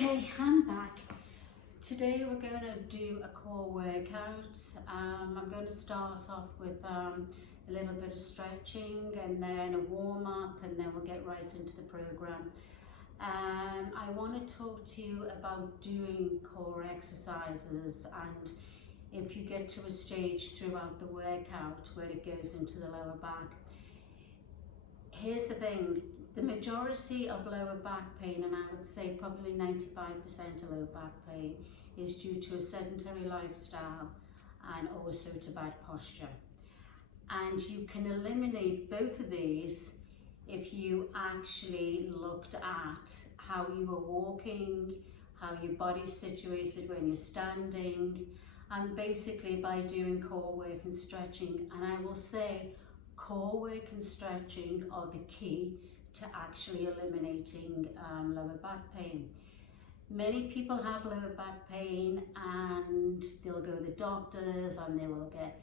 Okay, I'm back. Today we're going to do a core workout. I'm going to start off with a little bit of stretching and then a warm up, and then we'll get right into the program. I want to talk to you about doing core exercises, and if you get to a stage throughout the workout where it goes into the lower back. Here's the thing. The majority of lower back pain, and I would say probably 95% of lower back pain, is due to a sedentary lifestyle and also to bad posture. And you can eliminate both of these if you actually looked at how you were walking, how your body's situated when you're standing, and basically by doing core work and stretching. And I will say core work and stretching are the key to actually eliminating lower back pain. Many people have lower back pain and they'll go to the doctors and they will get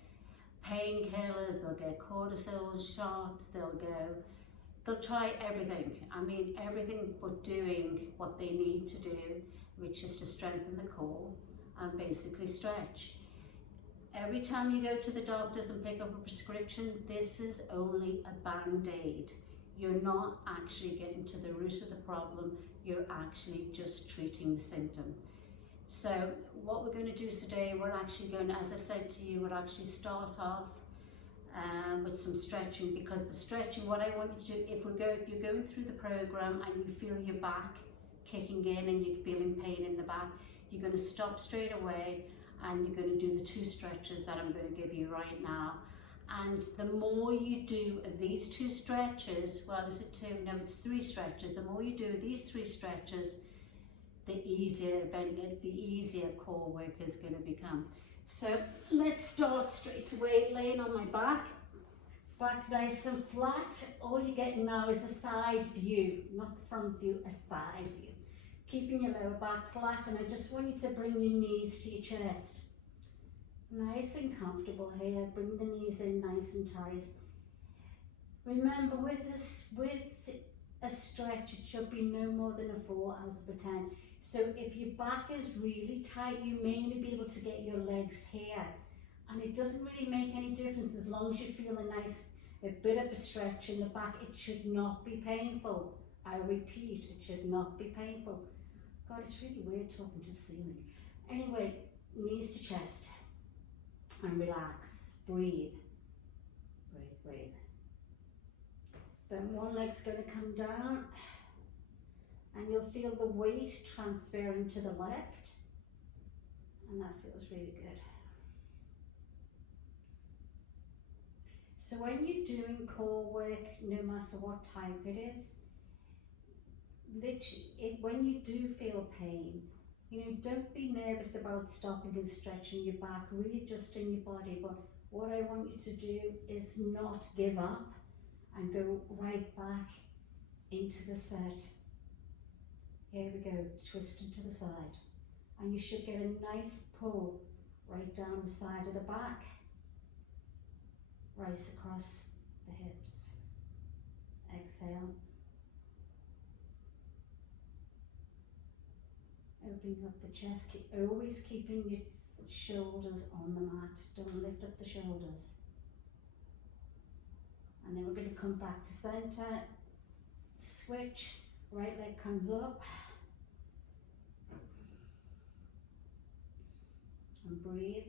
painkillers, they'll get cortisol shots, they'll try everything. I mean everything but doing what they need to do, which is to strengthen the core and basically stretch. Every time you go to the doctors and pick up a prescription, this is only a band-aid. You're not actually getting to the root of the problem, you're actually just treating the symptom. So what we're going to do today, we're actually going to, as I said to you, we'll actually start off with some stretching, because the stretching, what I want you to do, if you're going through the program and you feel your back kicking in and you're feeling pain in the back, you're going to stop straight away and you're going to do the 2 stretches that I'm going to give you right now. And the more you do of these 2 stretches, well, is it 2? No, it's 3 stretches. The more you do of these 3 stretches, the easier core work is going to become. So let's start straight away, laying on my back nice and flat. All you're getting now is a side view, not the front view, a side view. Keeping your lower back flat, and I just want you to bring your knees to your chest. Nice and comfortable here. Bring the knees in nice and tight. Remember, with a stretch, it should be no more than a 4 out of 10. So if your back is really tight, you may only be able to get your legs here. And it doesn't really make any difference as long as you feel a bit of a stretch in the back. It should not be painful. I repeat, it should not be painful. God, it's really weird talking to the ceiling. Anyway, knees to chest. And relax, breathe, breathe, breathe. Then one leg's going to come down and you'll feel the weight transferring to the left, and that feels really good. So when you're doing core work, no matter what type it is, when you do feel pain, don't be nervous about stopping and stretching your back, really adjusting your body. But what I want you to do is not give up and go right back into the set. Here we go, twisting to the side. And you should get a nice pull right down the side of the back, right across the hips. Exhale. Opening up the chest, always keeping your shoulders on the mat. Don't lift up the shoulders. And then we're going to come back to center. Switch, right leg comes up. And breathe.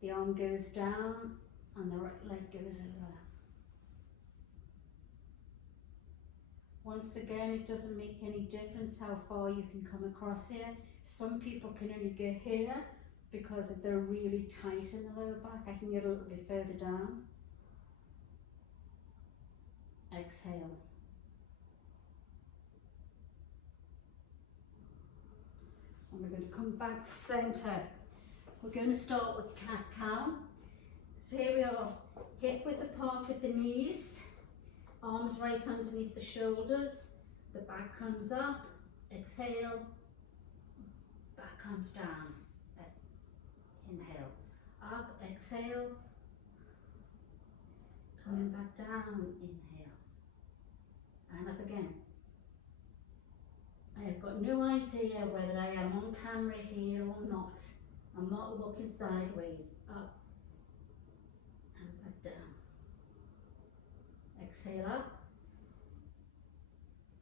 The arm goes down and the right leg goes over. Once again, it doesn't make any difference how far you can come across here. Some people can only go here because if they're really tight in the lower back. I can get a little bit further down. Exhale. And we're going to come back to center. We're going to start with cat-cow. So here we are, hip width apart with the knees. Arms right underneath the shoulders, the back comes up, exhale, back comes down, inhale, up, exhale, coming back back down, inhale, and up again. I've got no idea whether I am on camera here or not. I'm not looking sideways. Up and back down. Exhale up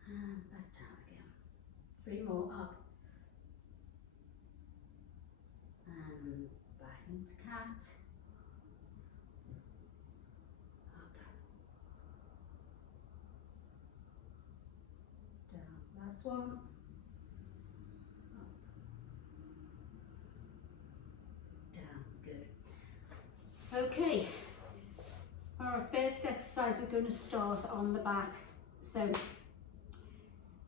and back down again. 3 more, up and back into cat. Up, down. Last one. Okay, for our first exercise we're going to start on the back. So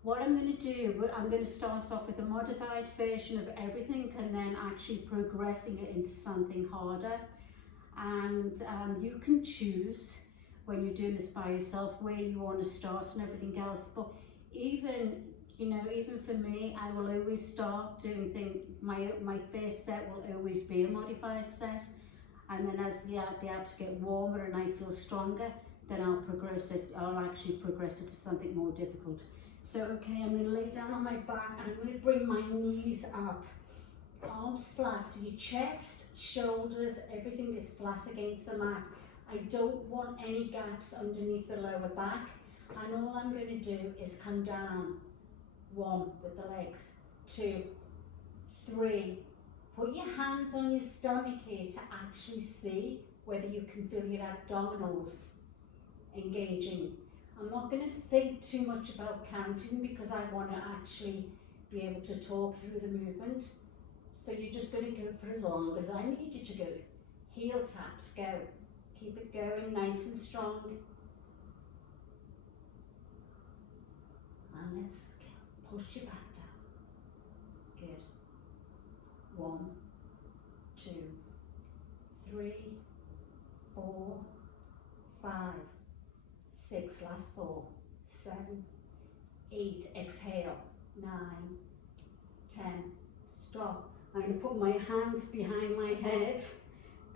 what I'm going to do, I'm going to start off with a modified version of everything and then actually progressing it into something harder. And you can choose when you're doing this by yourself where you want to start and everything else. But even, you know, even for me, I will always start doing things, my first set will always be a modified set. And then as the abs get warmer and I feel stronger, then I'll actually progress it to something more difficult. So, okay, I'm going to lay down on my back and I'm going to bring my knees up, arms flat, so your chest, shoulders, everything is flat against the mat. I don't want any gaps underneath the lower back, and all I'm going to do is come down. 1 with the legs, 2, 3. Put your hands on your stomach here to actually see whether you can feel your abdominals engaging. I'm not going to think too much about counting because I want to actually be able to talk through the movement. So you're just going to go for as long as I need you to go. Heel taps, go. Keep it going nice and strong. And let's push your back down. Good. 1, 2, 3, 4, 5, 6, last 4, 7, 8, exhale, 9, 10, stop. I'm going to put my hands behind my head,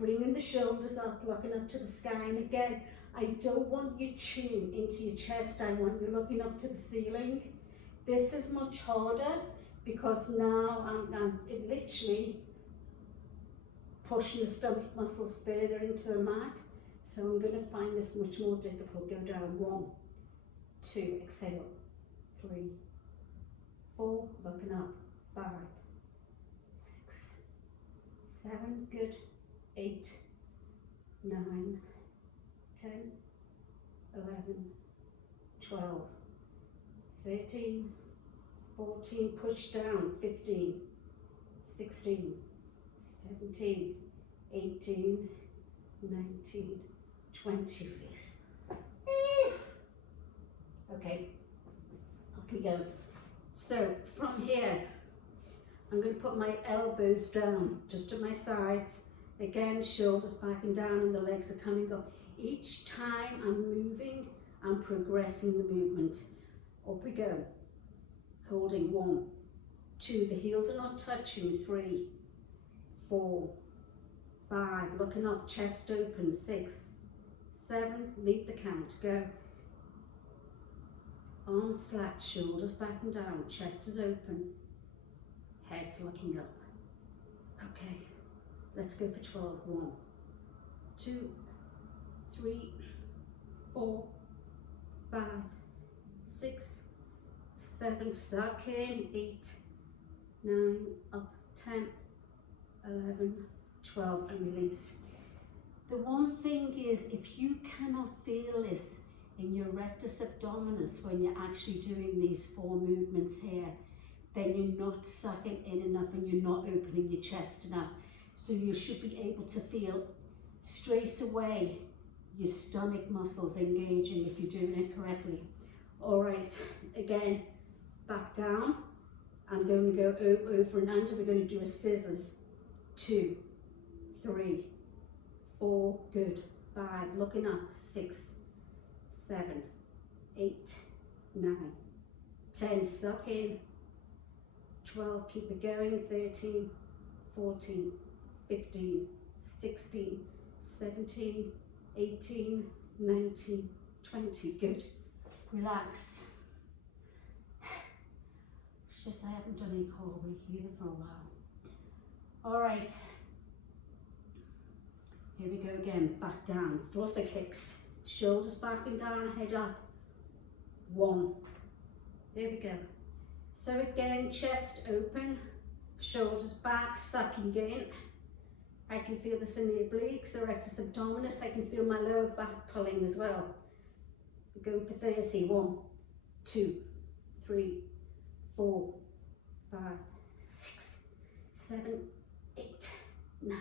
bringing the shoulders up, looking up to the sky, and again, I don't want your chin into your chest, I want you looking up to the ceiling. This is much harder because now I'm literally pushing the stomach muscles further into the mat. So I'm going to find this much more difficult. Go down, 1, 2, exhale, 3, 4, looking up, 5, 6, 7, good, 8, 9, 10, 11, 12, 13, 14, push down, 15, 16, 17, 18, 19, 20, please. Okay, up we go. So from here, I'm going to put my elbows down, just at my sides. Again, shoulders back and down and the legs are coming up. Each time I'm moving, I'm progressing the movement. Up we go. Holding 1, 2, the heels are not touching, 3, 4, 5, looking up, chest open, 6, 7, leave the count, go. Arms flat, shoulders back and down, chest is open, head's looking up. Okay, let's go for 12, 1, 2, 3, 4, 5, 6, 7, suck in, 8, 9, up, 10, 11, 12, and release. The one thing is, if you cannot feel this in your rectus abdominis when you're actually doing these 4 movements here, then you're not sucking in enough and you're not opening your chest enough. So you should be able to feel straight away your stomach muscles engaging if you're doing it correctly. All right, again, back down. I'm going to go over and under. We're going to do a scissors. 2, 3, 4, good. 5, looking up. 6, 7, 8, 9, 10, suck in. 12, keep it going. 13, 14, 15, 16, 17, 18, 19, 20. Good. Relax. It's just I haven't done any core work either for a while. All right. Here we go again. Back down. Flutter kicks. Shoulders back and down, head up. 1. Here we go. So again, chest open, shoulders back, sucking in. I can feel this in the obliques, the rectus abdominis. I can feel my lower back pulling as well. We're going for 30. 1, 2, 3, 4, 5, 6, 7, 8, 9,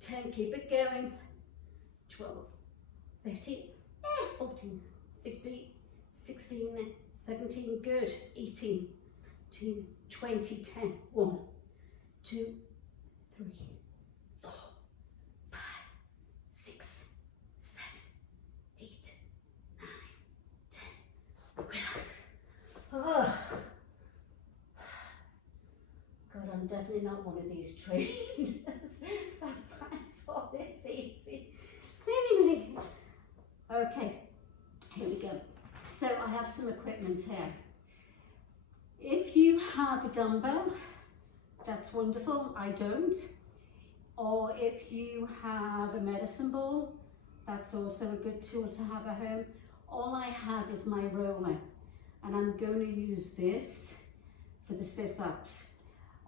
10. Keep it going. 12, 13, 14, 15, 16, 17. Good. 18, 19, 20, 10. 1, 2, 3, 4, 5, 6, 7, 8, 9, 10. Relax. Oh. God, I'm definitely not one of these trainers that finds all this easy. Really. Okay, here we go. So I have some equipment here. If you have a dumbbell, that's wonderful. I don't. Or if you have a medicine ball, that's also a good tool to have at home. All I have is my roller, and I'm going to use this for the sit-ups.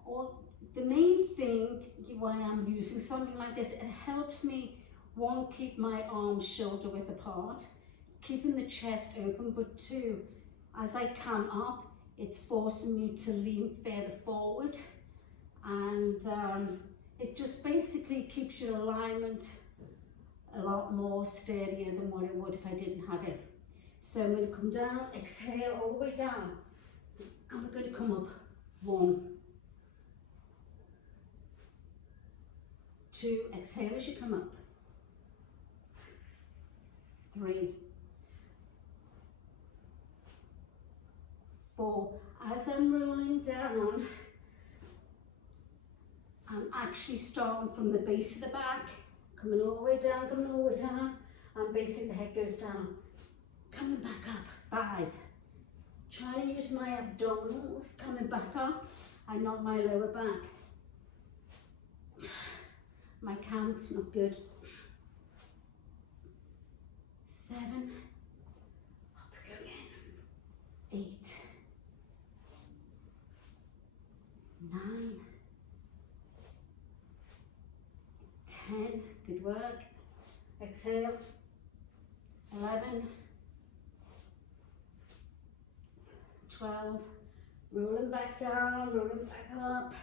Or the main thing why I'm using something like this, it helps me, 1, keep my arms shoulder width apart, keeping the chest open, but 2, as I come up, it's forcing me to lean further forward, and it just basically keeps your alignment a lot more steadier than what it would if I didn't have it. So I'm going to come down, exhale all the way down, and we're going to come up. 1, 2, exhale as you come up. 3, 4. As I'm rolling down, I'm actually starting from the base of the back, coming all the way down, coming all the way down, and basically the head goes down. Coming back up. 5. Trying to use my abdominals, coming back up, and not my lower back. My count's not good. 7. Up we go again. 8. 9. 10. Good work. Exhale. 11. 12. Rolling back down, rolling back up.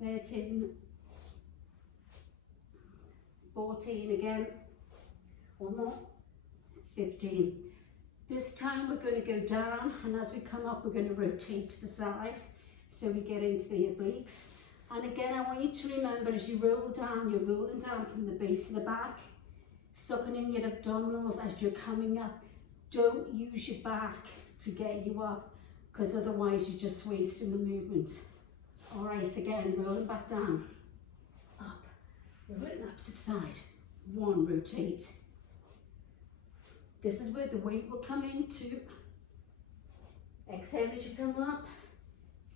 13. 14 again. 1 more. 15. This time we're going to go down, and as we come up we're going to rotate to the side so we get into the obliques. And again, I want you to remember, as you roll down, you're rolling down from the base of the back, sucking in your abdominals as you're coming up. Don't use your back to get you up, because otherwise you're just wasting the movement. All right, again, rolling back down, up, rolling up to the side. 1, rotate. This is where the weight will come into. Exhale as you come up.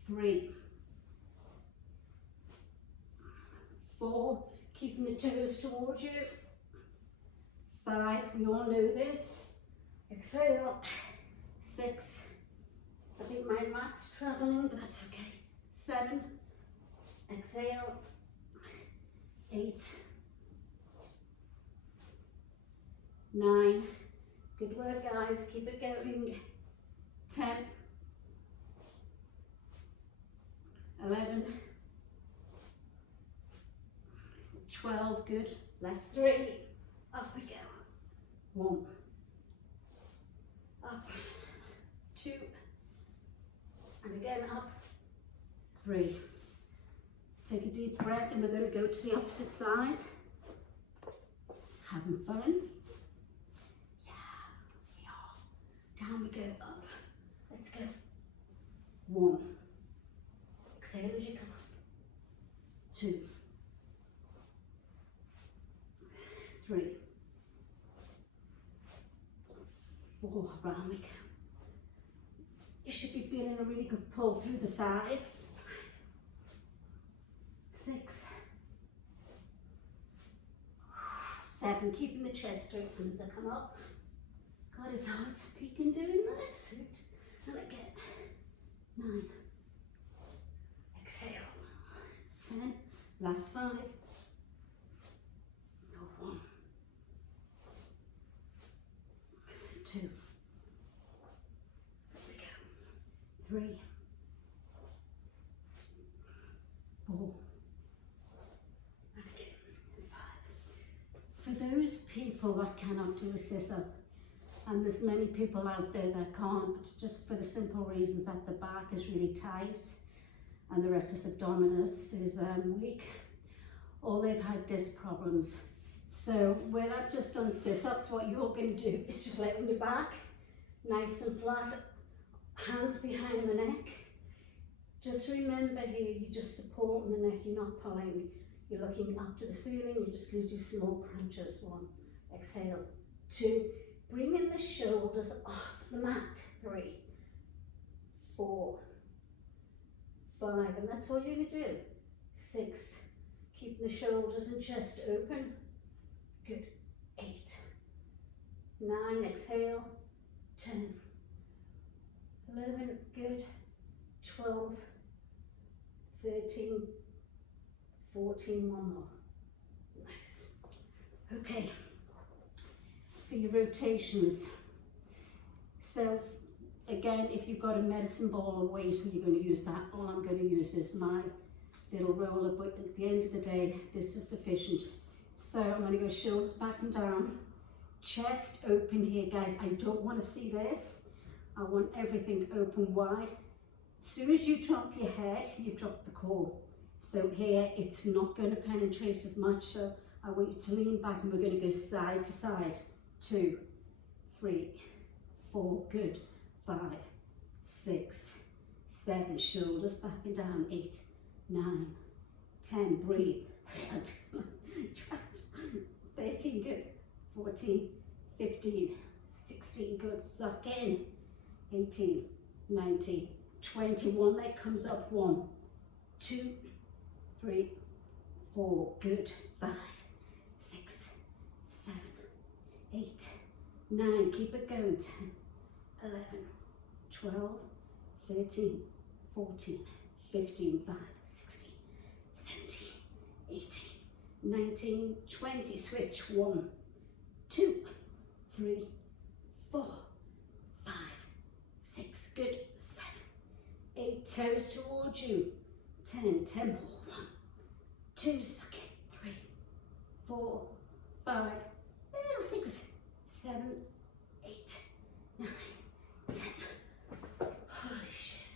3, 4, keeping the toes towards you. 5, we all know this. Exhale. 6, I think my mat's traveling, but that's okay. 7, exhale. 8, 9, good work guys, keep it going. 10, 11, 12, good. Last 3, up we go. 1, up, 2, and again up. 3. Take a deep breath, and we're going to go to the opposite side. Having fun? Yeah, we are. Down we go, up. Let's go. 1. Exhale as you come up. 2. 3. 4, round we go. You should be feeling a really good pull through the sides. 5, 6, 7, keeping the chest open as I come up. God, it's hard speaking doing this. And again, 9, exhale, 10, last 5, 1, 2, there we go, 3, 4, and again, 5. For those people that cannot do a sit-up, and there's many people out there that can't, just for the simple reasons that the back is really tight and the rectus abdominis is weak, or they've had disc problems. So when I've just done sit-ups, what you're going to do is just lay on your back, nice and flat, hands behind the neck. Just remember here, you're just supporting the neck, you're not pulling, you're looking up to the ceiling, you're just going to do small crunches. 1, exhale, 2, bringing the shoulders off the mat. 3, 4, 5, and that's all you're going to do. 6, keeping the shoulders and chest open. Good. 8, 9, exhale. 10, 11, good. 12, 13, 14, one more. Nice. Okay. For your rotations. So again, if you've got a medicine ball or weight and you're going to use that, all I'm going to use is my little roller, but at the end of the day, this is sufficient. So I'm going to go shoulders back and down, chest open here, guys. I don't want to see this. I want everything open wide. As soon as you drop your head, you drop the core. So here, it's not going to penetrate as much, so I want you to lean back and we're going to go side to side. 2, 3, 4, good. 5, 6, 7, shoulders back and down. 8, 9, 10, breathe. 12, 13, good. 14, 15, 16, good. Suck in. 18, 19, 20. One leg comes up. 1, 2, 3, 4, good. 5, 6, 7, 8, 9, keep it going. 10, 11, 12, 13, 14, 15, 5, 16, 17, 18, 19, 20. Switch. 1, 2, 3, 4, 5, 6, good. 7, 8, toes towards you. 10, 10 more. 1, 2, suck it. 3, 4, 5, 6, 7, 8, 9, 10. Holy shit.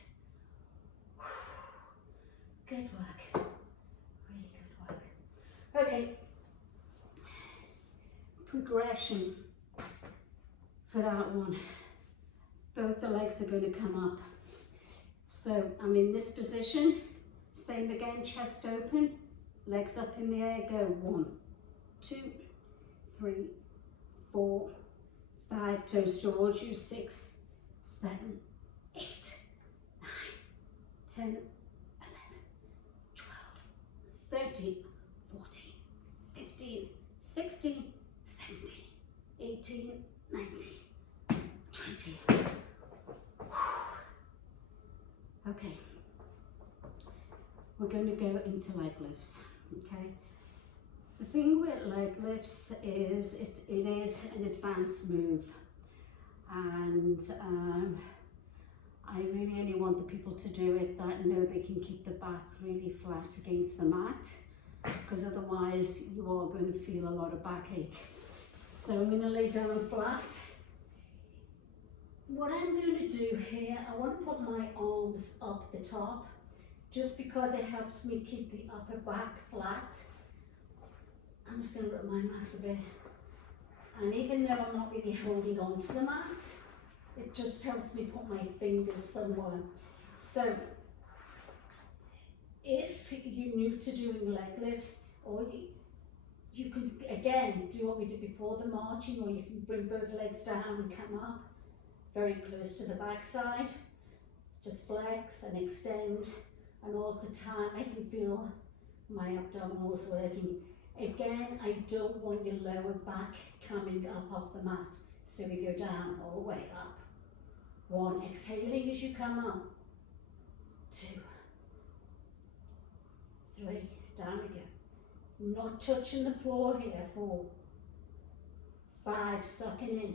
Good work. Really good work. Okay. Progression for that one. Both the legs are going to come up. So I'm in this position. Same again, chest open, legs up in the air, go. 1, 2, 3, 4, 5, toes towards you. 6, 7, 8, 9, 10, 11, 12, 13, 14, 15, 16, 17, 18, 19, 20. Okay. We're going to go into leg lifts, okay? The thing with leg lifts is it is an advanced move, and I really only want the people to do it that know they can keep the back really flat against the mat, because otherwise you are going to feel a lot of backache. So I'm going to lay down flat. What I'm going to do here, I want to put my arms up the top, just because it helps me keep the upper back flat. I'm just going to rub my mass a bit. And even though I'm not really holding on to the mat, it just helps me put my fingers somewhere. So, if you're new to doing leg lifts, or you can, again, do what we did before the marching, or you can bring both legs down and come up. very close to the back side. Just flex and extend, and all the time I can feel my abdominals working. Again, I don't want your lower back coming up off the mat. So we go down all the way up. 1, exhaling as you come up. 2, 3, down we go. Not touching the floor here. 4, 5, sucking in.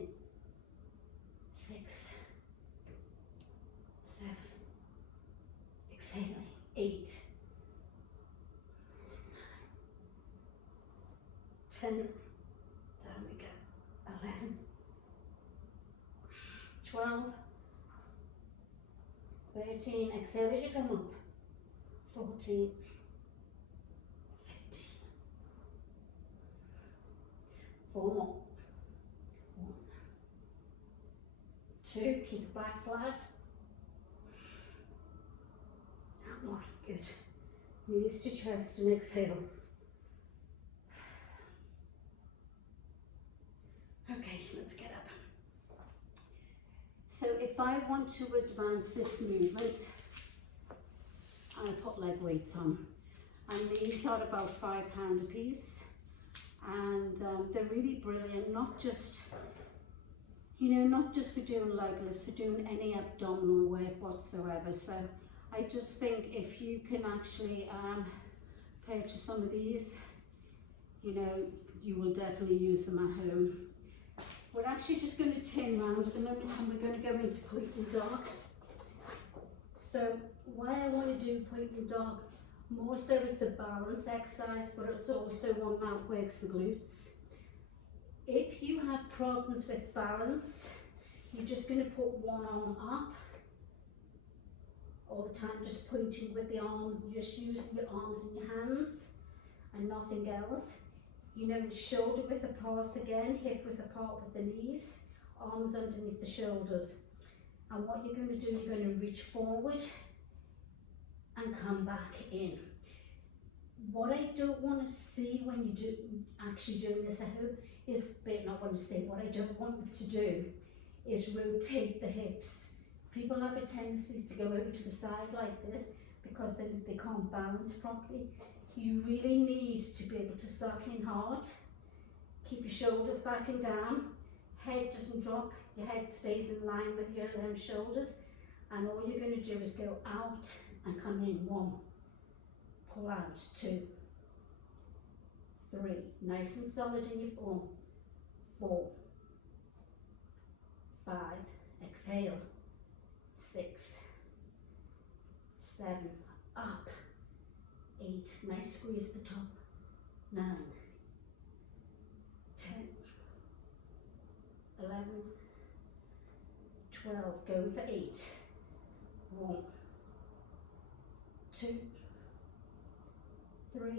6, 7, exhaling. 8, 9, 10, down we go. 11, 12, 13, exhale as you come up. 14, 15, 4 more. 1, 2, keep back flat. And 1, good. Knees to chest and exhale. Okay, let's get up. So if I want to advance this movement, I put leg weights on. And these are about £5 a piece. And they're really brilliant, not just, not just for doing leg lifts, for doing any abdominal work whatsoever. So I just think if you can actually purchase some of these, you will definitely use them at home. We're actually just going to turn around at the moment and we're going to go into point and dog. So why I want to do point and dog, more so it's a balance exercise, but it's also one that works the glutes. If you have problems with balance, you're just going to put one arm up all the time, just pointing with the arm, just using your arms and your hands and nothing else. Shoulder width apart again, hip width apart with the knees, arms underneath the shoulders. And what you're going to do, you're going to reach forward and come back in. What I don't want to see when you do actually doing this at home is, not want to see, what I don't want you to do is rotate the hips. People have a tendency to go over to the side like this because then they can't balance properly. You really need to be able to suck in hard. Keep your shoulders back and down. Head doesn't drop. Your head stays in line with your shoulders. And all you're going to do is go out and come in. 1. Pull out. 2. 3. Nice and solid in your form. 4. 5. Exhale. 6. 7. Up. 8, nice squeeze the top. 9, 10, 11, 12, go for 8. 1, 2, 3,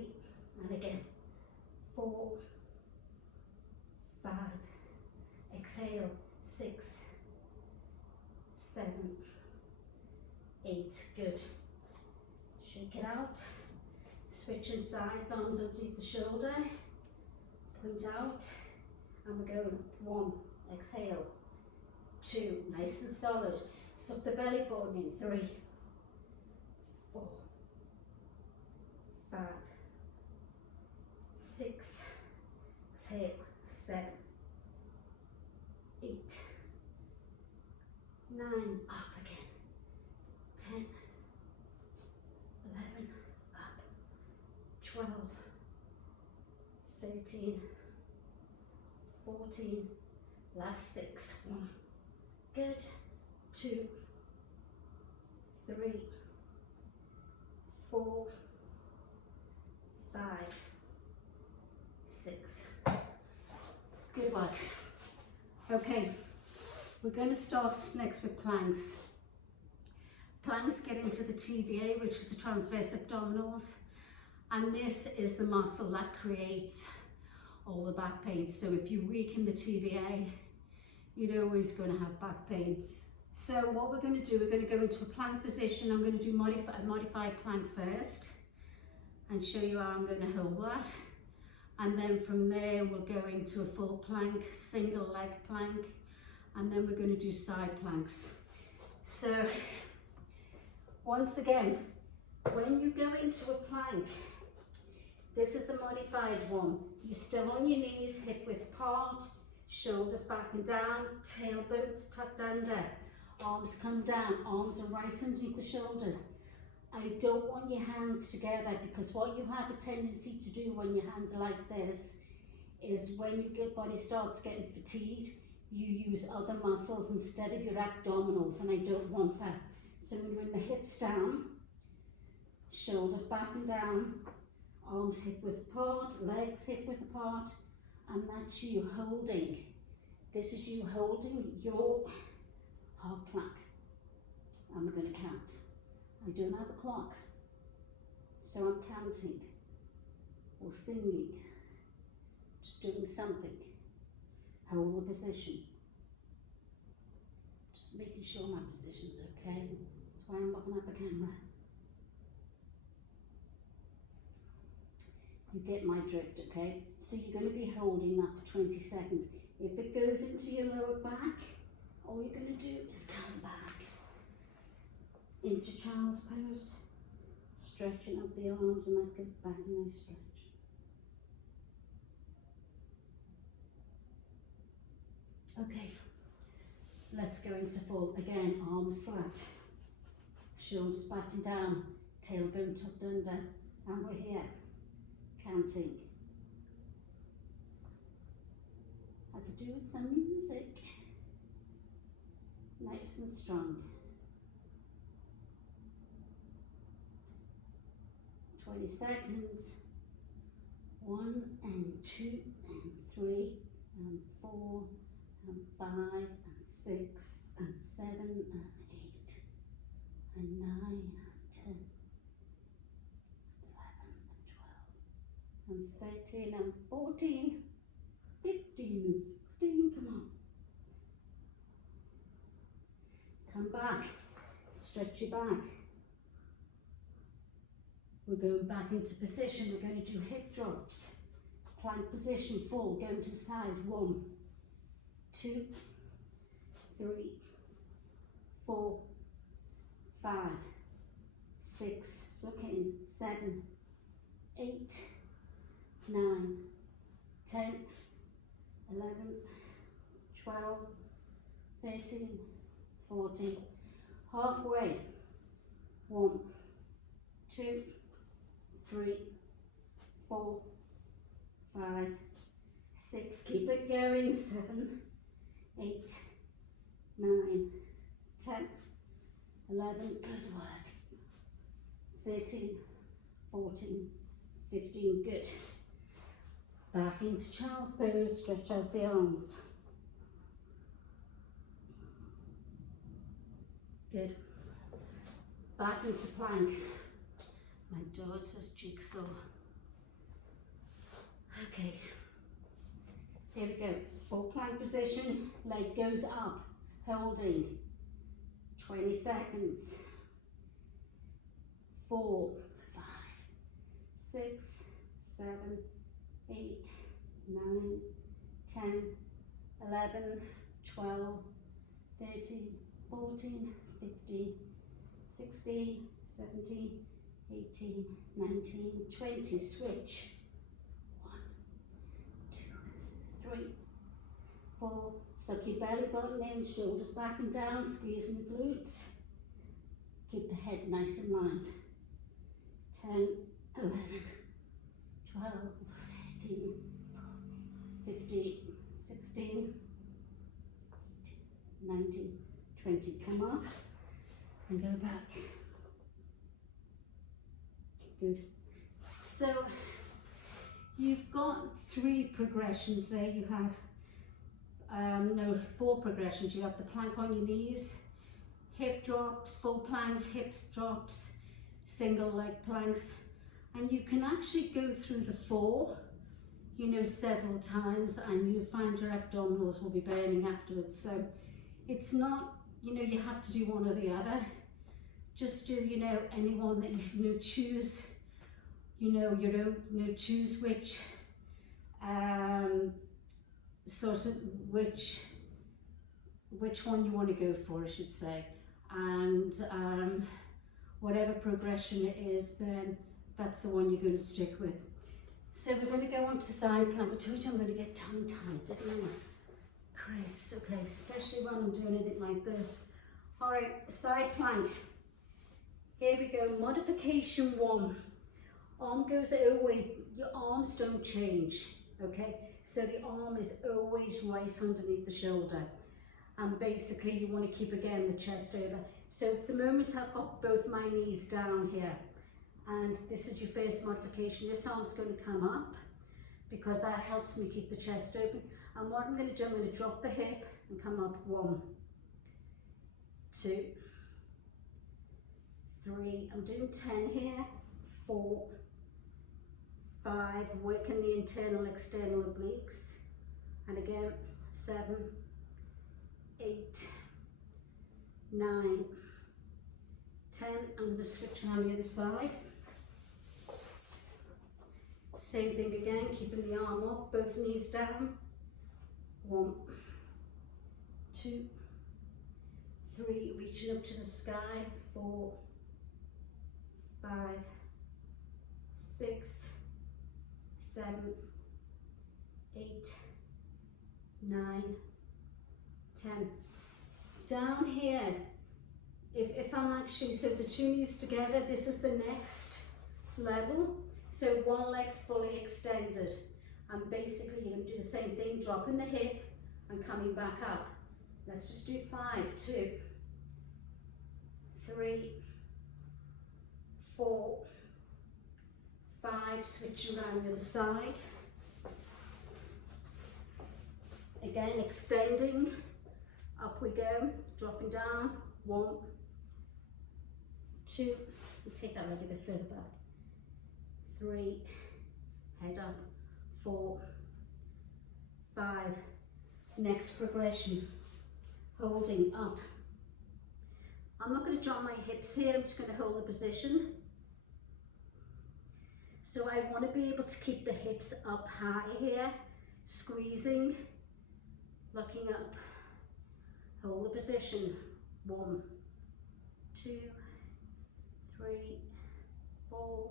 and again. 4, 5, exhale. 6, 7, 8, good. Shake it out. Switching sides, arms underneath the shoulder, point out, and we're going 1, exhale, 2, nice and solid, suck the belly button in, 3, 4, 5, 6, exhale, 7, 8, 9, up again, 10, 11, 12, 13, 14, last 6, 1, good, 2, 3, 4, 5, 6, good work. Okay, we're going to start next with planks. Planks get into the TVA, which is the transverse abdominals. And this is the muscle that creates all the back pain. So if you weaken the TVA, you're always going to have back pain. So what we're going to do, we're going to go into a plank position. I'm going to do a modified plank first and show you how I'm going to hold that. And then from there, we'll go into a full plank, single leg plank. and then we're going to do side planks. So once again, when you go into a plank, this is the modified one. You're still on your knees, hip width apart, shoulders back and down, tailbone tucked under, arms come down, arms are right underneath the shoulders. I don't want your hands together, because what you have a tendency to do when your hands are like this is when your body starts getting fatigued, you use other muscles instead of your abdominals, and I don't want that. So when you're in the hips down, shoulders back and down, arms hip width apart, legs hip width apart, and that's you holding. This is you holding your half plank. And we're going to count. I don't have a clock, so I'm counting or singing, just doing something. Hold the position. Just making sure my position's okay. That's why I'm looking at the camera. You get my drift, okay? So you're going to be holding that for 20 seconds. If it goes into your lower back, all you're going to do is come back into child's pose, stretching up the arms, and that goes back a nice stretch. Okay, let's go into full. Again, arms flat, shoulders back and down, tailbone tucked under, and we're here, counting. I could do with some music, nice and strong. 20 seconds, 1 and 2 and 3 and 4 and 5 and 6 and 7 and 8 and 9 and 10 and 11 and 12 and 13 and 14, 15 and 16, come on. Come back, stretch your back. We're going back into position. We're going to do hip drops. Plank position, full, going to the side. 1, 2, 3, 4, 5, 6, suck in, 7, 8, 9, 10, 11, 12, 13, 14. Halfway. 1, 2, 3, 4, 5, 6, keep it going, 7, 8, 9, 10, 11, good work, 13, 14, 15, good. Back into child's pose, stretch out the arms. Good. Back into plank. My daughter's jigsaw. Okay, here we go. Full plank position, leg goes up, holding. 20 seconds. 4, 5, 6, 7, 8, 9, 10, 11, 12, 13, 14, 15, 16, 17, 18, 19, 20, switch. 1, 2, 3, 4, suck your belly button in, shoulders back and down, squeezing the glutes. Keep the head nice and light. 10, 11, 12, 13, 15, 16, 18, 19, 20. Come up and go back. Good. So you've got 3 progressions there. You have, 4 progressions. You have the plank on your knees, hip drops, full plank, hips drops, single leg planks. And you can actually go through the 4, several times, and you find your abdominals will be burning afterwards. So it's not, you have to do one or the other. Just do, any one that you choose. Choose which which which one you want to go for, I should say, and whatever progression it is, then that's the one you're going to stick with. So we're going to go on to side plank. I told you I'm going to get tongue-tied, didn't I? Christ, okay, especially when I'm doing it like this. All right, side plank. Here we go, modification 1. Arm goes always, your arms don't change, okay? So the arm is always right underneath the shoulder. And basically you want to keep, again, the chest over. So at the moment I've got both my knees down here, and this is your first modification. This arm's going to come up because that helps me keep the chest open. And what I'm going to do, I'm going to drop the hip and come up 1, 2, 3, I'm doing 10 here, 4, 5, working the internal external obliques, and again 7, 8, 9, 10. I'm going to switch on the other side. Same thing again, keeping the arm up, both knees down. 1, 2, 3, reaching up to the sky. 4, 5, 6, 7, 8, 9, 10. Down here, if I'm actually, so the 2 knees together, this is the next level. So 1 leg's fully extended. And basically you're going to do the same thing, dropping the hip and coming back up. Let's just do 5, 2, 3, 4, 5, switching around the other side. Again, extending, up we go, dropping down, 1, 2, we'll take that leg a bit further back, 3, head up, 4, 5, next progression, holding up. I'm not going to drop my hips here, I'm just going to hold the position. So I want to be able to keep the hips up high here, squeezing, looking up, hold the position, 1, 2, 3, 4,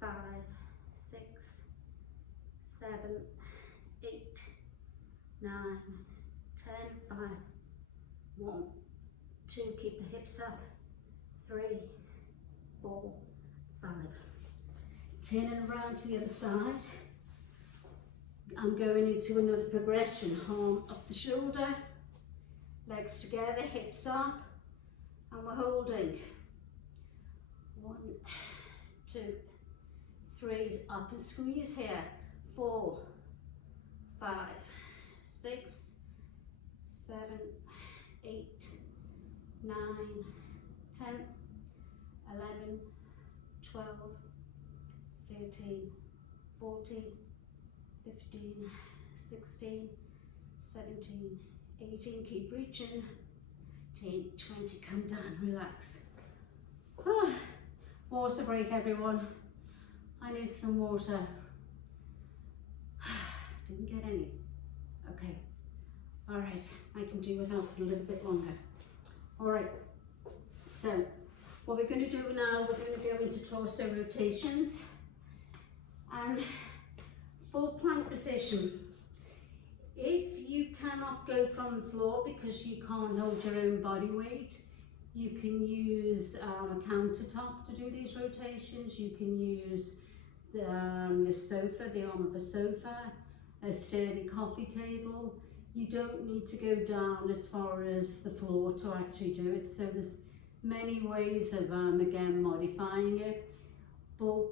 5, 6, 7, 8, 9, 10, 5, 1, 2, keep the hips up, 3, 4, 5. Turning around to the other side. I'm going into another progression, arm up the shoulder, legs together, hips up, and we're holding. 1, 2, 3, up and squeeze here. 4, 5, 6, 7, 8, 9, 10, 11, 12, 13, 14, 15, 16, 17, 18, keep reaching, 10, 20, come down, relax. Water break, everyone. I need some water. Didn't get any. Okay. All right, I can do without for a little bit longer. All right, so what we're going to do now, we're going to go into torso rotations and full plank position. If you cannot go from the floor because you can't hold your own body weight, you can use a countertop to do these rotations. You can use your sofa, the arm of a sofa, a sturdy coffee table. You don't need to go down as far as the floor to actually do it. So there's many ways of, again, modifying it. But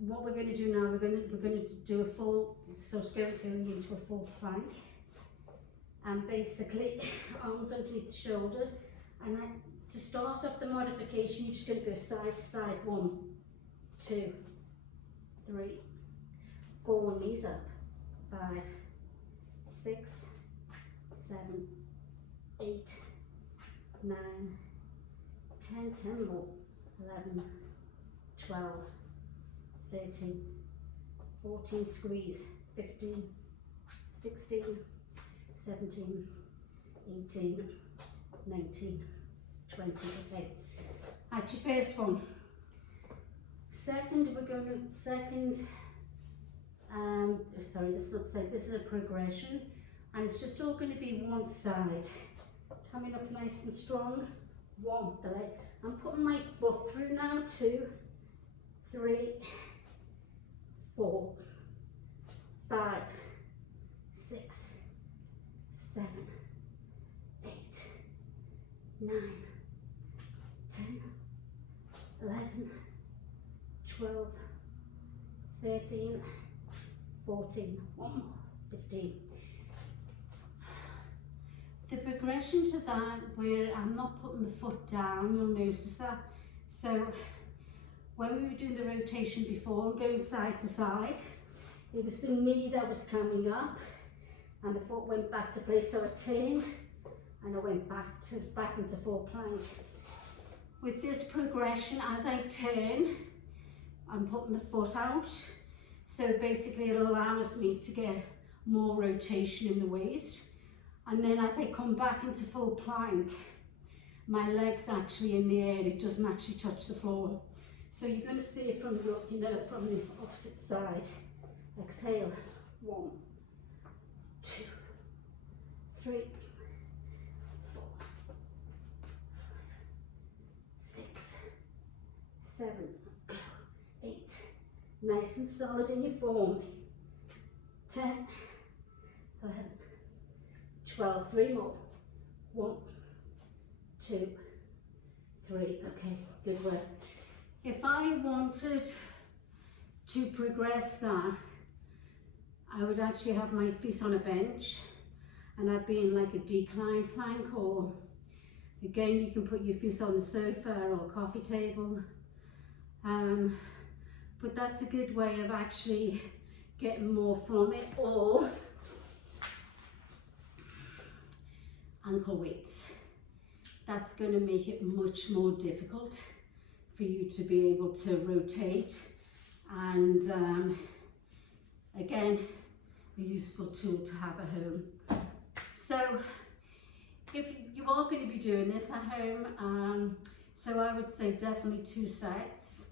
what we're going to do now, we're going to do a full, so going into a full plank. And basically, arms underneath the shoulders. And then to start off the modification, you're just going to go side to side. 1, 2, 3, 4, knees up. 5, 6, 7, 8, 9, 10, 10 more, 11, 12, 13, 14, squeeze, 15, 16, 17, 18, 19, 20. Okay, that's your first one. Second, we're going to, sorry, this is a progression, and it's just all going to be one side. Coming up nice and strong, one, the leg. I'm putting my foot through now, 2, 3, 4, 5, 6, 7, 8, 9, 10, 11, 12, 13, 14, one more, 15. The progression to that, where I'm not putting the foot down, you'll notice that. So when we were doing the rotation before and going side to side, it was the knee that was coming up and the foot went back to place. So I turned and I went back into full plank. With this progression, as I turn, I'm putting the foot out. So basically it allows me to get more rotation in the waist. And then as I come back into full plank, my leg's actually in the air, it doesn't actually touch the floor. So you're going to see it from the, from the opposite side. Exhale, 1, 2, 3, 4, 6, 7, 8. Nice and solid in your form. 10, 11, 12, 3 more. 1, 2, 3. Okay, good work. If I wanted to progress that, I would actually have my feet on a bench and I'd be in like a decline plank, or again you can put your feet on the sofa or coffee table. But that's a good way of actually getting more from it, or ankle weights. That's going to make it much more difficult for you to be able to rotate, and again, a useful tool to have at home. So if you are going to be doing this at home, so I would say definitely 2 sets,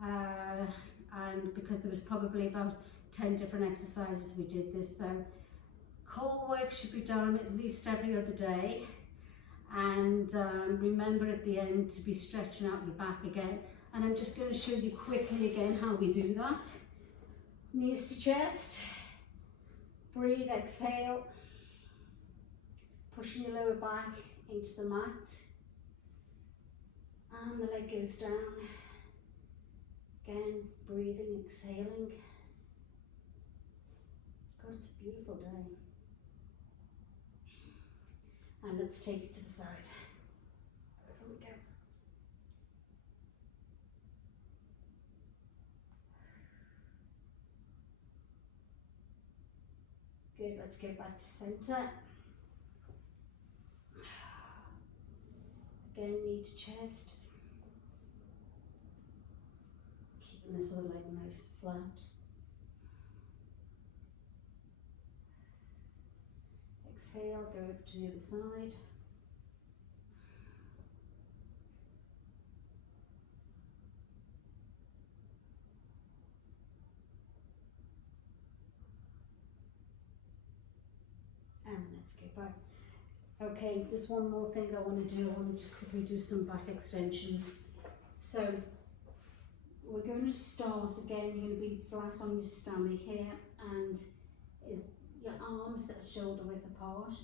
and because there was probably about 10 different exercises we did this, so core work should be done at least every other day. And remember at the end to be stretching out your back again. And I'm just going to show you quickly again how we do that. Knees to chest, breathe, exhale, pushing your lower back into the mat, and the leg goes down. Again, breathing, exhaling. God, it's a beautiful day. And let's take it to the side. Over we go. Good, let's go back to centre. Again, knee to chest. Keeping this other leg nice flat. Exhale, go over to the other side. And let's get back. Okay, there's one more thing I want to do. I want to quickly do some back extensions. So we're going to start again. You're going to be flat on your stomach here, and is your arms at shoulder width apart.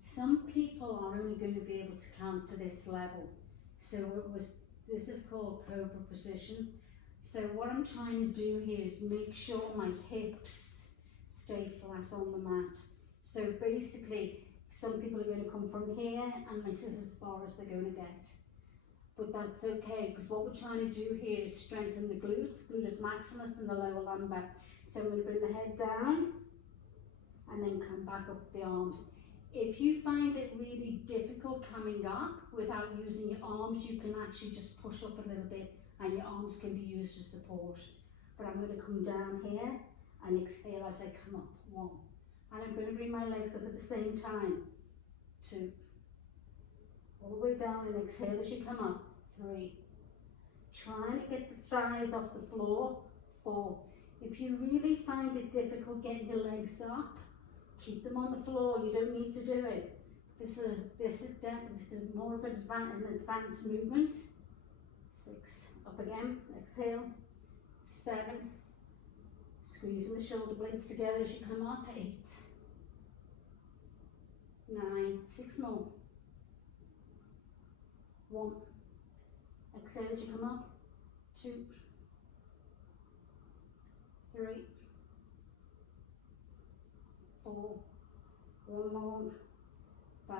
Some people are only going to be able to count to this level. So this is called Cobra position. So what I'm trying to do here is make sure my hips stay flat on the mat. So basically, some people are going to come from here, and this is as far as they're going to get. But that's okay, because what we're trying to do here is strengthen the glutes, gluteus maximus and the lower lumbar. So I'm going to bring the head down, and then come back up the arms. If you find it really difficult coming up without using your arms, you can actually just push up a little bit and your arms can be used as support. But I'm going to come down here and exhale as I come up. 1. And I'm going to bring my legs up at the same time. 2. All the way down and exhale as you come up. 3. Trying to get the thighs off the floor. 4. If you really find it difficult getting the legs up, keep them on the floor. You don't need to do it. This is more of an advanced movement. 6. Up again. Exhale. 7. Squeezing the shoulder blades together as you come up. 8. 9. 6 more. 1. Exhale as you come up. 2. 3. 4. 1 more. 5.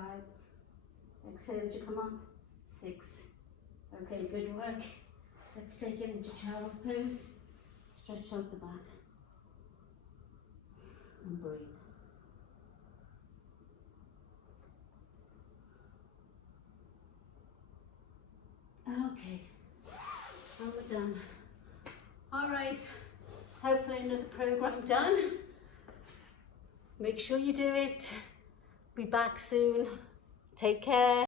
Exhale as you come up. 6. Okay, good work. Let's take it into child's pose. Stretch out the back. And breathe. Okay, and we're done. All right, hopefully another program done. Make sure you do it. Be back soon. Take care.